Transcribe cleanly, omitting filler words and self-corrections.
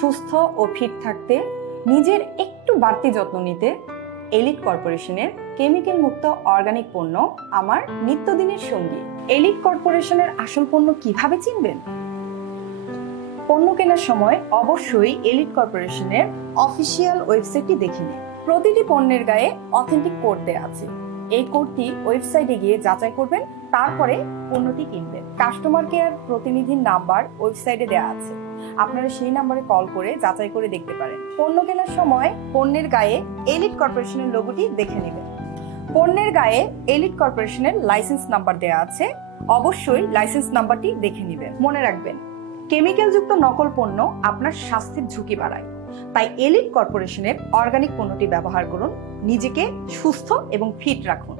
সুস্থ ও ফিট থাকতে, নিজের একটু বাড়তি যত্ন নিতে এলিট কর্পোরেশনের কেমিক্যাল মুক্ত অর্গানিক পণ্য আমার নিত্যদিনের সঙ্গী। এলিট কর্পোরেশনের আসল পণ্য কিভাবে চিনবেন? পণ্য কেনার সময় অবশ্যই এলিট কর্পোরেশনের অফিসিয়াল ওয়েবসাইটটি দেখে নিন। প্রতিটি পণ্যের গায়ে অথেন্টিক কোড দেওয়া আছে। এই কোডটি ওয়েবসাইটে গিয়ে যাচাই করবেন, তারপরে পণ্যটি কিনবেন। কাস্টমার কেয়ার প্রতিনিধির নাম্বার ওয়েবসাইটে দেওয়া আছে, আপনারা সেই নাম্বারে কল করে যাচাই করে দেখতে পারেন। পণ্য কেনার সময় পণ্যের গায়ে এলিট কর্পোরেশনের লোগোটি দেখে নেবেন। পণ্যের গায়ে এলিট কর্পোরেশনের লাইসেন্স নাম্বার দেওয়া আছে, অবশ্যই লাইসেন্স নাম্বারটি দেখে নেবেন। মনে রাখবেন, কেমিক্যাল যুক্ত নকল পণ্য আপনার স্বাস্থ্যের ঝুঁকি বাড়ায়। তাই এলিট কর্পোরেশনের অর্গানিক পণ্যটি ব্যবহার করুন, নিজেকে সুস্থ এবং ফিট রাখুন।